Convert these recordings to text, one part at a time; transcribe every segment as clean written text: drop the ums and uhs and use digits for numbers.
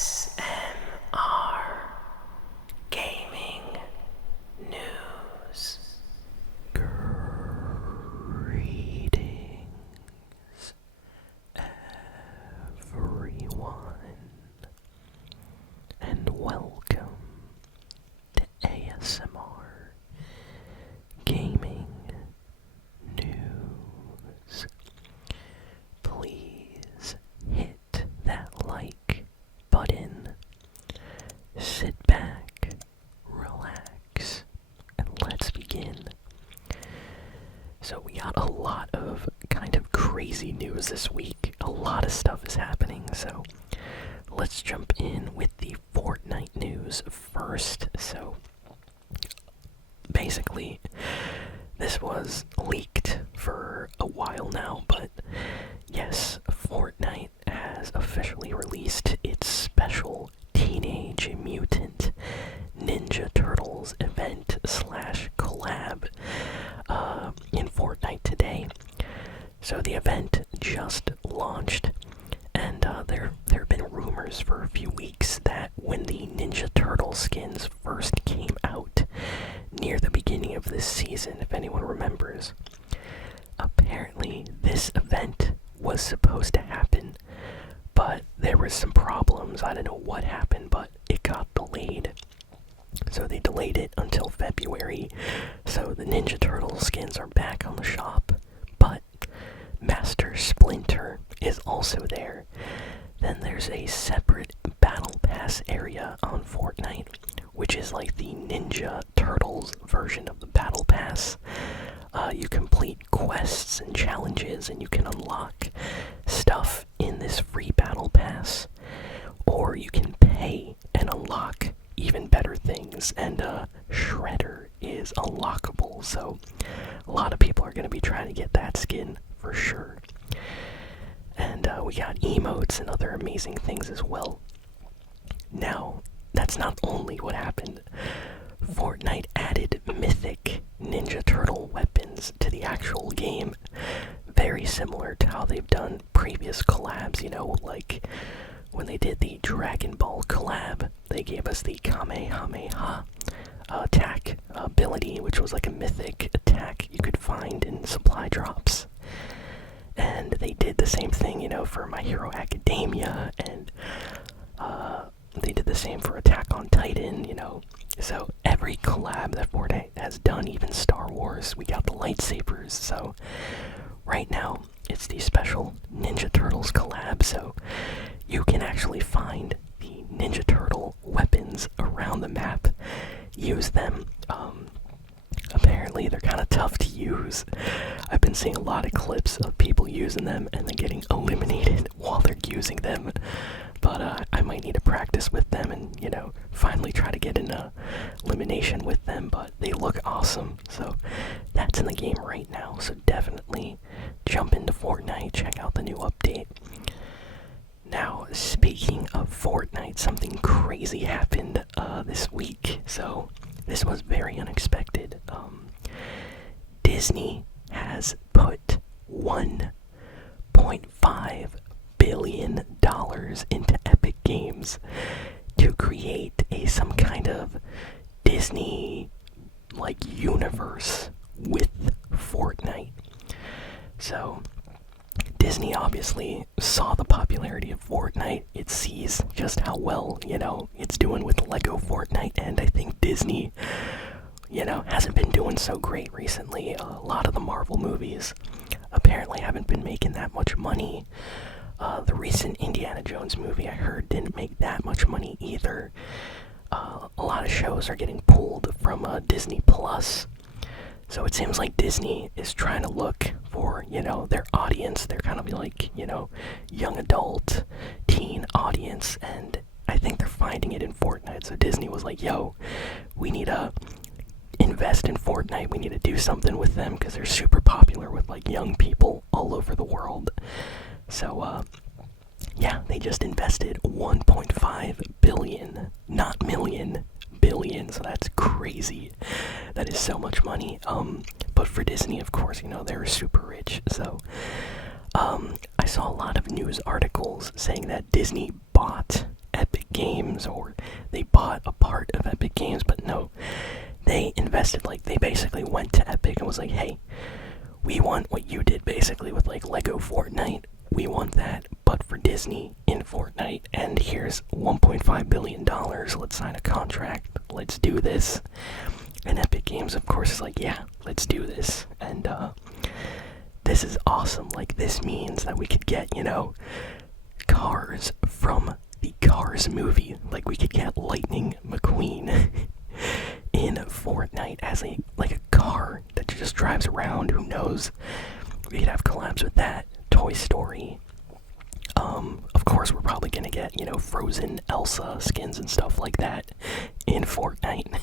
ASMR Gaming News. Greetings, everyone, and welcome to ASMR Gaming News. Please hit that like button, sit back, relax, and let's begin. So we got a lot of kind of crazy news this week. A lot of stuff is happening, so let's jump in with the Fortnite news first. So basically, this was leaked for a while now, but yes, Fortnite has officially released its special Teenage Mutant Ninja Turtles event slash collab in Fortnite today. So the event just launched, and there have been rumors for a few weeks that when the Ninja Turtle skins first came out near the beginning of this season, if anyone remembers, apparently this event was supposed to happen, but there were some problems. I don't know what happened, but it got delayed. So they delayed it until February. So the Ninja Turtle skins are back on the shop, but Master Splinter is also there. Then there's a separate Battle Pass area on Fortnite, which is like the Ninja Turtles version of the Battle Pass. You complete quests and challenges, and you can unlock stuff in this free Battle Pass, or you can pay and unlock even better things, and Shredder is unlockable, so a lot of people are going to be trying to get that skin for sure. And we got emotes and other amazing things as well. Now, that's not only what happened. Fortnite added mythic Ninja Turtle weapons to the actual game, very similar to how they've done previous collabs, you know, like when they did the Dragon Ball collab, they gave us the Kamehameha attack ability, which was like a mythic attack you could find in supply drops. And they did the same thing, you know, for My Hero Academia, and they did the same for Attack on Titan, you know. So every collab that Fortnite has done, even Star Wars, we got the lightsabers. So right now, it's the special Ninja Turtles collab, so you can actually find the Ninja Turtle weapons around the map, use them. Apparently they're kind of tough to use. I've been seeing a lot of clips of people using them and then getting eliminated while they're using them. But I might need to practice with them and, you know, finally try to get an elimination with them. But they look awesome, so that's in the game right now. So definitely jump into Fortnite, check out the new update. Now, speaking of Fortnite, something crazy happened this week. So this was very unexpected. Disney has put $1.5 billion into Epic Games to create some kind of Disney like universe with Fortnite. So Disney obviously saw the popularity of Fortnite. It sees just how well, you know, it's doing with Lego Fortnite, and I think Disney, you know, hasn't been doing so great recently. A lot of the Marvel movies apparently haven't been making that much money. The recent Indiana Jones movie, I heard, didn't make that much money either. A lot of shows are getting pulled from Disney Plus. So it seems like Disney is trying to look for, you know, their audience. They're kind of like, you know, young adult, teen audience, and I think they're finding it in Fortnite. So Disney was like, yo, we need to invest in Fortnite. We need to do something with them because they're super popular with like young people all over the world. So yeah, they just invested 1.5 billion, not million, billion, so that's crazy. That is so much money. But for Disney, of course, you know, they're super rich, so I saw a lot of news articles saying that Disney bought Epic Games or they bought a part of Epic Games, but no, they invested, like they basically went to Epic and was like, hey, we want what you did basically with like Lego Fortnite. We want that, but for Disney in Fortnite, and here's $1.5 billion. Let's sign a contract. Let's do this. And Epic Games, of course, is like, yeah, let's do this. And this is awesome. Like, this means that we could get, you know, cars from the Cars movie. Like, we could get Lightning McQueen in Fortnite as a car that just drives around. Who knows? We could have collabs with that. Toy Story. Of course, we're probably gonna get, you know, Frozen Elsa skins and stuff like that in Fortnite.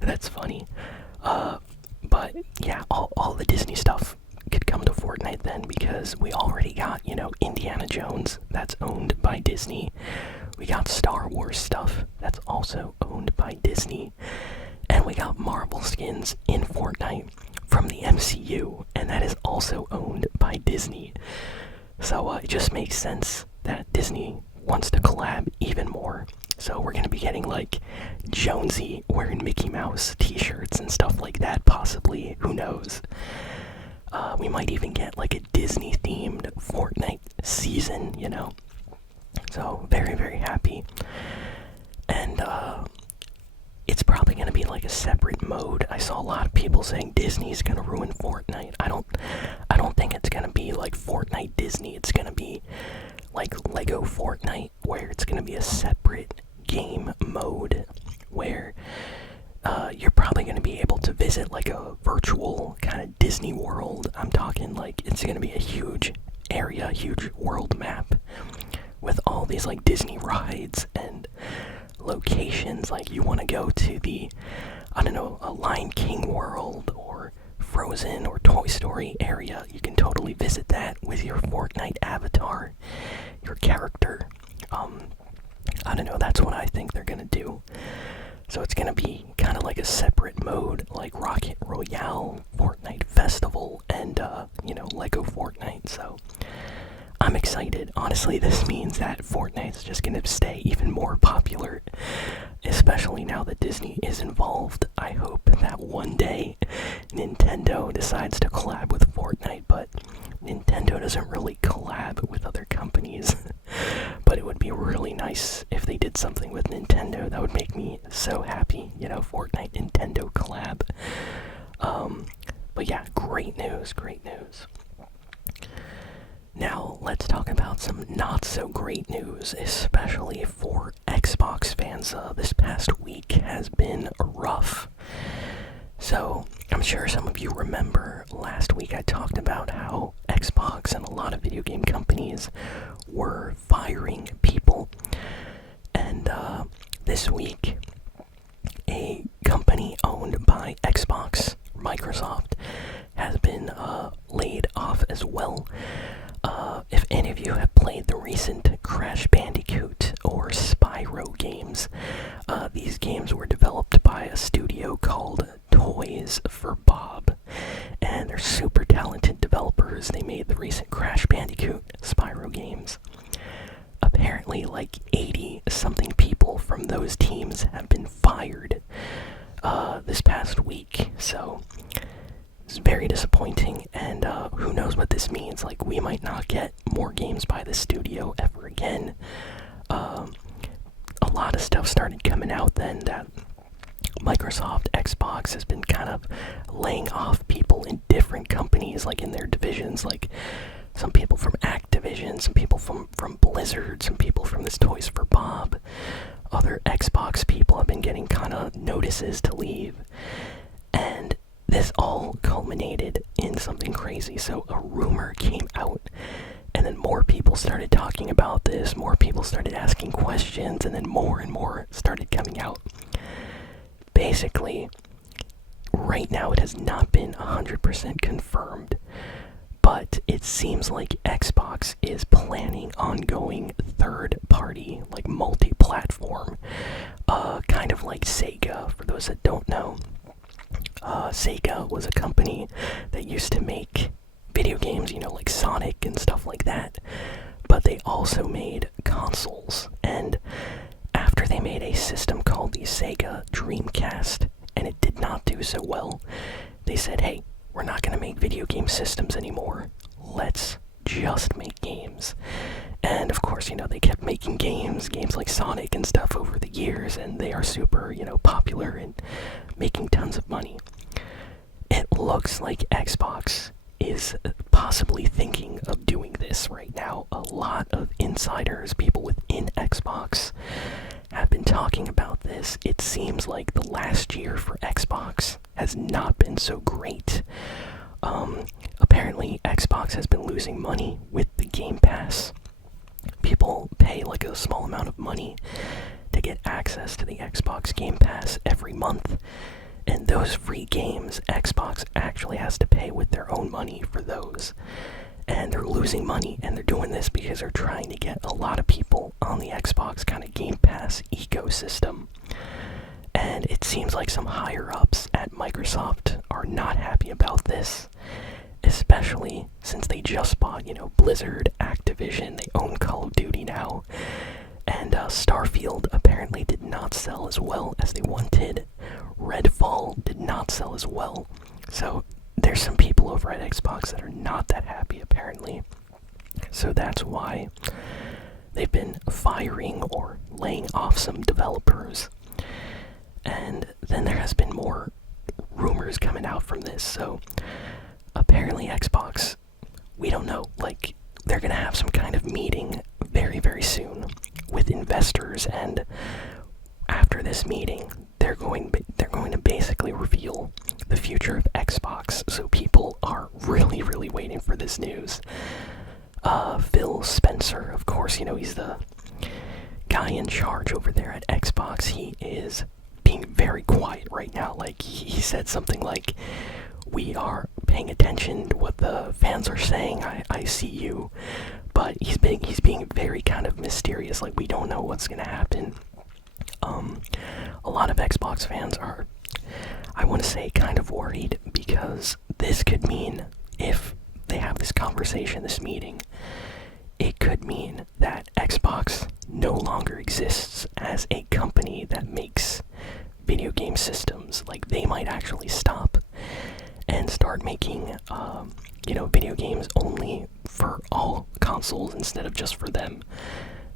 That's funny. But yeah, all the Disney stuff could come to Fortnite then, because we already got, you know, Indiana Jones, that's owned by Disney. We got Star Wars stuff that's also owned by Disney. And we got Marvel skins in Fortnite from the MCU, and that is also owned by Disney. So it just makes sense that Disney wants to collab even more. So we're gonna be getting like Jonesy wearing Mickey Mouse t-shirts and stuff like that, possibly. Who knows? We might even get like a Disney-themed Fortnite season, you know? So very, very happy. And it's probably gonna be like a separate mode. I saw a lot of people saying Disney's gonna ruin Fortnite. I don't think it's gonna be like Fortnite Disney. It's gonna be like Lego Fortnite, where it's gonna be a separate game mode where you're probably gonna be able to visit like a virtual kind of Disney World. I'm talking like it's gonna be a huge area, huge world map with all these like Disney rides and locations. Like you want to go to the, I don't know, a Lion King world or Frozen or Toy Story area, you can totally visit that with your Fortnite avatar, your character. I don't know, that's what I think they're gonna do. So it's gonna be kind of like a separate mode, like Rocket Royale, Fortnite Festival, and you know, Lego Fortnite. So I'm excited. Honestly, this means that Fortnite's just gonna stay even more popular, especially now that Disney is involved. I hope that one day Nintendo decides to collab with Fortnite, but Nintendo doesn't really collab with other companies. But it would be really nice if they did something with Nintendo. That would make me so happy, you know, Fortnite Nintendo collab. But yeah, great news, great news. Now, let's talk about some not so great news, especially for Xbox fans. This past week has been rough. So, I'm sure some of you remember last week I talked about how Xbox and a lot of video game companies were firing people. And this week, a company owned by Xbox, Microsoft, has been laid off as well. If any of you have played the recent Crash Bandicoot or Spyro games, these games were developed by a studio called Toys for Bob, and they're super talented developers. They made the recent Crash Bandicoot, Spyro games. Apparently, like 80-something people from those teams have been fired this past week, so it's very disappointing, and who knows what this means. Like, we might not get more games by this studio ever again. A lot of stuff started coming out then that Microsoft, Xbox has been kind of laying off people in different companies, like in their divisions, like some people from Activision, some people from Blizzard, some people from this Toys for Bob. Other Xbox people have been getting kind of notices to leave, and this all culminated in something crazy. So a rumor came out, and then more people started talking about this, more people started asking questions, and then more and more started coming out. Basically, right now it has not been 100% confirmed, but it seems like Xbox is planning on going third-party, like multi-platform, kind of like Sega, for those that don't know. Sega was a company that used to make video games, you know, like Sonic and stuff like that, but they also made consoles, and system called the Sega Dreamcast, and it did not do so well. They said, hey, we're not going to make video game systems anymore. Let's just make games. And of course, they kept making games like Sonic and stuff over the years, and they are super, popular and making tons of money. It looks like Xbox is possibly thinking of doing this right now. A lot of insiders, people within Xbox, have been talking about this. It seems like the last year for Xbox has not been so great. Apparently, Xbox has been losing money with the Game Pass. People pay like a small amount of money to get access to the Xbox Game Pass every month. And those free games, Xbox actually has to pay with their own money for those. And they're losing money, and they're doing this because they're trying to get a lot of people on the Xbox kind of Game Pass ecosystem. And it seems like some higher-ups at Microsoft are not happy about this. Especially since they just bought, Blizzard, Activision, they own Call of Duty now. And Starfield apparently did not sell as well as they wanted. Redfall did not sell as well. So there's some people over at Xbox that are not that happy apparently. So that's why they've been firing or laying off some developers. And then there has been more rumors coming out from this. So apparently Xbox, we don't know, they're gonna have some kind of meeting very, very soon with investors, and after this meeting, they're going to basically reveal the future of Xbox. So people are really, really waiting for this news. Phil Spencer, of course, he's the guy in charge over there at Xbox. He is being very quiet right now. He said something like, we are paying attention to what the fans are saying. I see you. But he's being very kind of mysterious. We don't know what's gonna happen. A lot of Xbox fans are, I want to say, kind of worried, because this could mean, if they have this conversation, this meeting, it could mean that Xbox no longer exists as a company that makes video game systems. They might actually stop and start making, video games only for all consoles instead of just for them.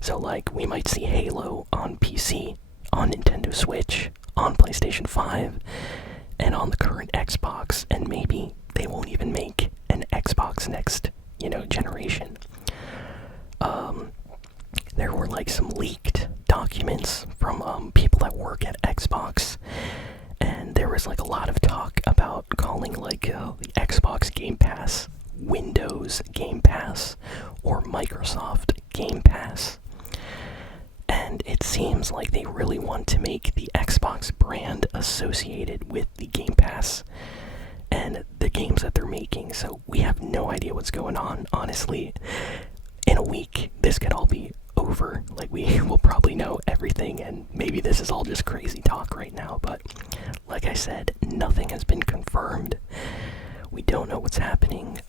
So, we might see Halo on PC, on Nintendo Switch, on PlayStation 5, and on the current Xbox, and maybe they won't even make an Xbox next, generation. There were, some leaked documents from, people that work at Xbox, and there was a lot of talk about calling the Xbox Game Pass Windows Game Pass or Microsoft Game Pass. And it seems like they really want to make the Xbox brand associated with the Game Pass and the games that they're making. So we have no idea what's going on, honestly. In a week, this could all be over. We will probably know everything, and maybe this is all just crazy talk right now, but like I said, nothing has been confirmed. We don't know what's happening.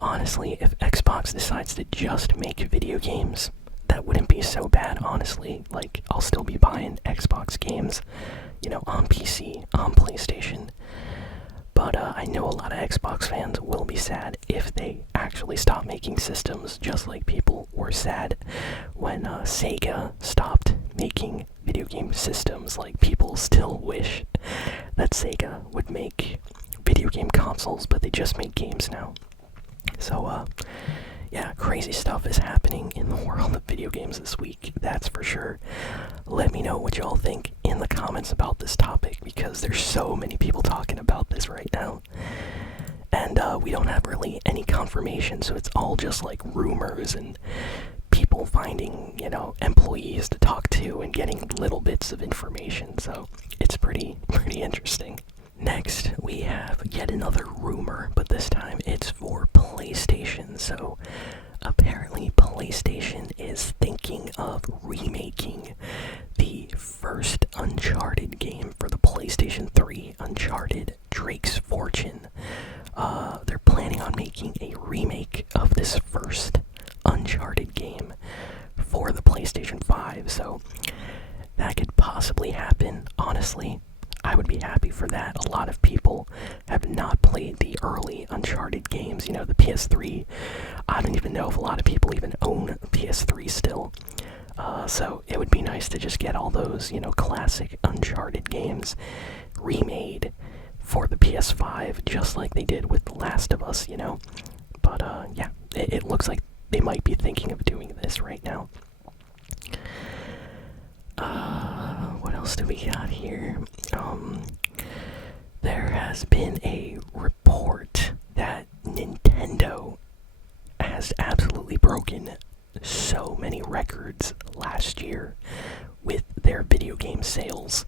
Honestly, if Xbox decides to just make video games, that wouldn't be so bad, honestly. I'll still be buying Xbox games, on PC, on PlayStation. But I know a lot of Xbox fans will be sad if they actually stop making systems, just like people were sad when Sega stopped making video game systems. People still wish that Sega would make video game consoles, but they just make games now. So, yeah, crazy stuff is happening in the world of video games this week, that's for sure. Let me know what y'all think in the comments about this topic, because there's so many people talking about this right now. And we don't have really any confirmation, so it's all just rumors and people finding, employees to talk to and getting little bits of information. So it's pretty interesting. Next, we have yet another rumor, but this time it's for PlayStation. So apparently PlayStation is thinking of remaking the first Uncharted game for the PlayStation 3, Uncharted Drake's Fortune. They're planning on making a remake of this first Uncharted game for the PlayStation 5, so on PS3 still. So it would be nice to just get all those, classic Uncharted games remade for the PS5, just like they did with The Last of Us, But, yeah, it looks like they might be thinking of doing this right now. What else do we got here? There has been a report that Nintendo has absolutely broken so many records last year with their video game sales.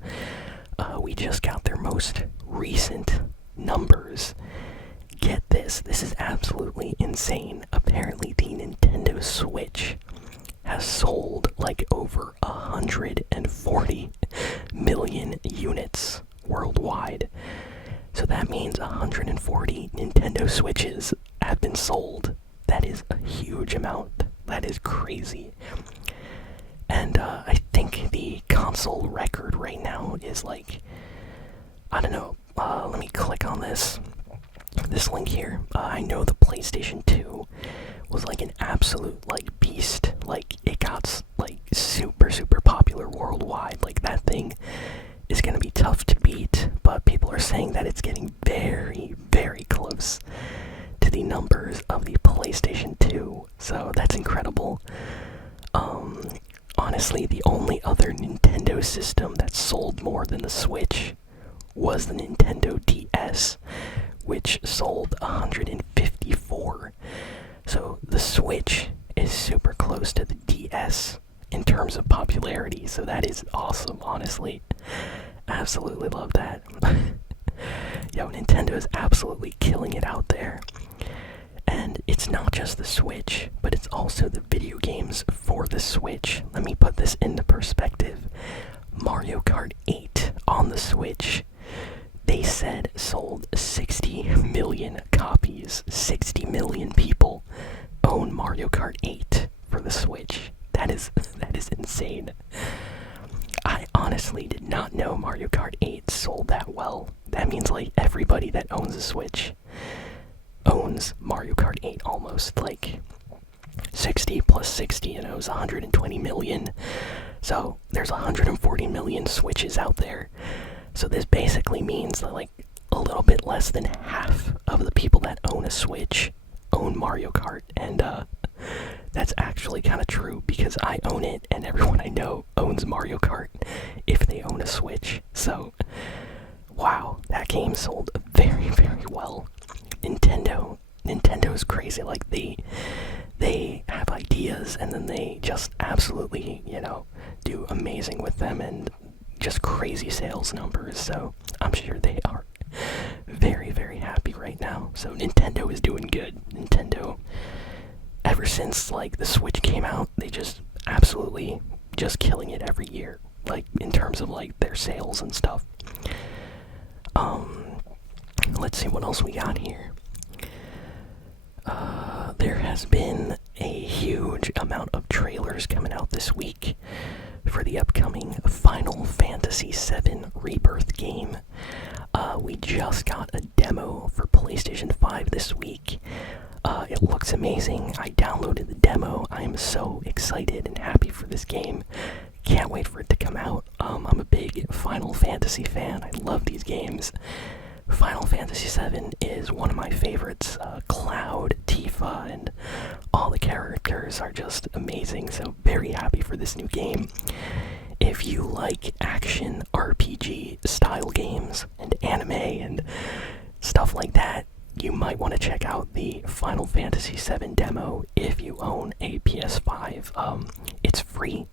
We just got their most recent numbers. Get this is absolutely insane. Apparently the Nintendo Switch has sold like over 140 million units worldwide. So that means 140 Nintendo Switches have been sold. That is a huge amount. That is crazy. And I think the console record right now is like, I don't know, let me click on this link here. I know the PlayStation 2 was like an absolute like beast. Like it got like super popular worldwide. Like that thing is gonna be tough to beat, but people are saying that it's getting very close to the numbers of the PlayStation 2. So that's incredible. Honestly, the only other Nintendo system that sold more than the Switch was the Nintendo DS, which sold 154. So the Switch is super close to the DS in terms of popularity, so that is awesome, honestly. Absolutely love that. Yo, Nintendo is absolutely killing it out there. And it's not just the Switch, but it's also the video games for the Switch. Let me put this into perspective. Mario Kart 8 on the Switch, they said sold 60 million copies. 60 million people own Mario Kart 8 for the Switch. That is insane. I honestly did not know Mario Kart 8 sold that well. That means like everybody that owns a Switch owns Mario Kart 8 almost. Like 60 plus 60, is 120 million. So there's 140 million Switches out there. So this basically means that like a little bit less than half of the people that own a Switch own Mario Kart. And that's actually kind of true because I own it and everyone I know owns Mario Kart if they own a Switch. So wow, that game sold very well. Nintendo is crazy. Like they have ideas and then they just absolutely, do amazing with them and just crazy sales numbers. So I'm sure they are very happy right now. So Nintendo is doing good. Nintendo, ever since like the Switch came out, they just absolutely just killing it every year, like in terms of like their sales and stuff. Let's see what else we got here. There has been a huge amount of trailers coming out this week for the upcoming Final Fantasy VII Rebirth game. We just got a demo for PlayStation 5 this week. It looks amazing. I downloaded the demo. I am so excited and happy for this game. Can't wait for it to come out. I'm a big Final Fantasy fan. I love these games. Final Fantasy VII is one of my favorites. Cloud, Tifa, and all the characters are just amazing, so very happy for this new game. If you like action RPG style games and anime and stuff like that, you might want to check out the Final Fantasy VII demo if you own a PS5. It's free,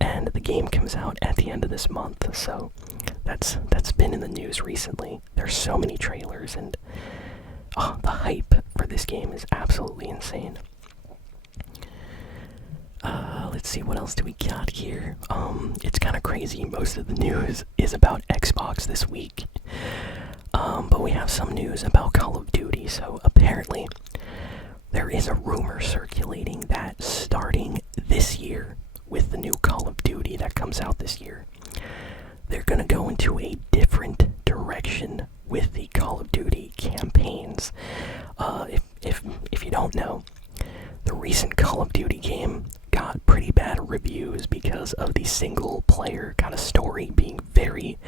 and the game comes out at the end of this month, so that's been in the news recently. There's so many trailers, and the hype for this game is absolutely insane. Let's see, what else do we got here? It's kind of crazy. Most of the news is about Xbox this week. But we have some news about Call of Duty. So apparently, there is a rumor circulating that starting this year, with the new Call of Duty that comes out this year, they're gonna go into a different direction with the Call of Duty campaigns. If you don't know, the recent Call of Duty game because of the single player kind of story being very,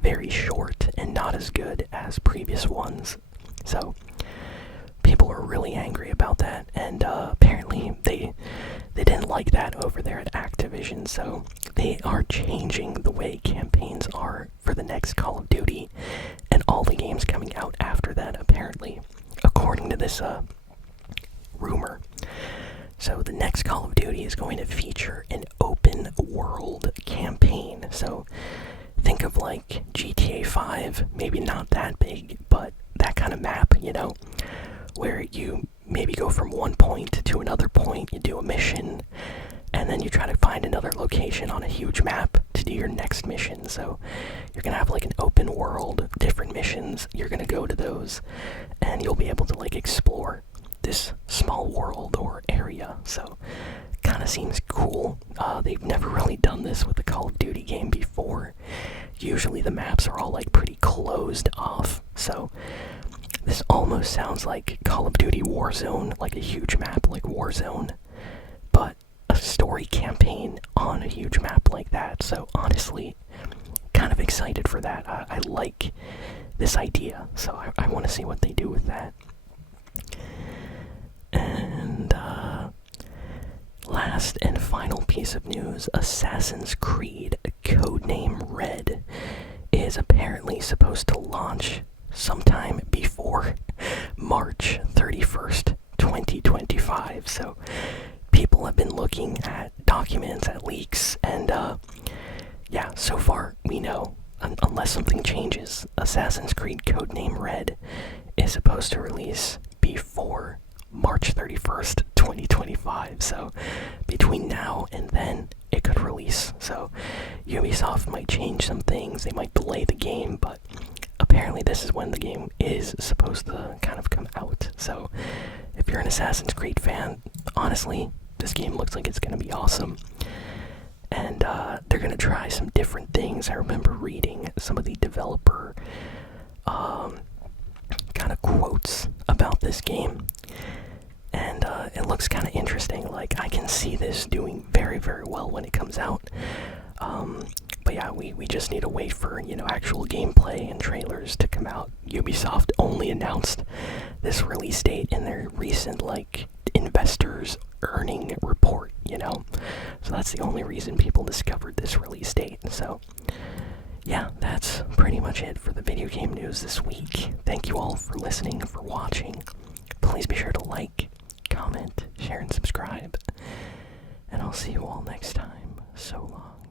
very short and not as good as previous ones. So people are really angry about that, and apparently they didn't like that over there at Activision, so they are changing the way campaigns are for the next Call of Duty and all the games coming out after that, apparently, according to this rumor. So the next Call of Duty is going to feature an open world campaign. So think of like GTA 5, maybe not that big, but that kind of map, you know, where you maybe go from one point to another point, you do a mission, and then you try to find another location on a huge map to do your next mission. So you're gonna have like an open world, different missions, you're gonna go to those, and you'll be able to like explore this small world or area. So kind of seems cool. They've never really done this with a Call of Duty game before. Usually the maps are all like pretty closed off, so this almost sounds like Call of Duty Warzone, like a huge map like Warzone, but a story campaign on a huge map like that. So honestly, kind of excited for that. I like this idea, so I want to see what they do with that. And last and final piece of news, Assassin's Creed codename Red is apparently supposed to launch sometime before March 31st, 2025. So people have been looking at documents, at leaks, and yeah, so far we know, unless something changes, Assassin's Creed codename Red is supposed to release before March 31st, 2025. So between now and then it could release. So Ubisoft might change some things, they might delay the game, but apparently this is when the game is supposed to kind of come out. So if you're an Assassin's Creed fan, honestly, this game looks like it's going to be awesome. And they're going to try some different things. I remember reading some of the developer kind of quotes about this game. And it looks kind of interesting. Like, I can see this doing very, very well when it comes out. But yeah, we just need to wait for, you know, actual gameplay and trailers to come out. Ubisoft only announced this release date in their recent, like, investors earning report, you know? So that's the only reason people discovered this release date. So yeah, that's pretty much it for the video game news this week. Thank you all for listening, for watching. Please be sure to like, comment, share, and subscribe. And I'll see you all next time. So long.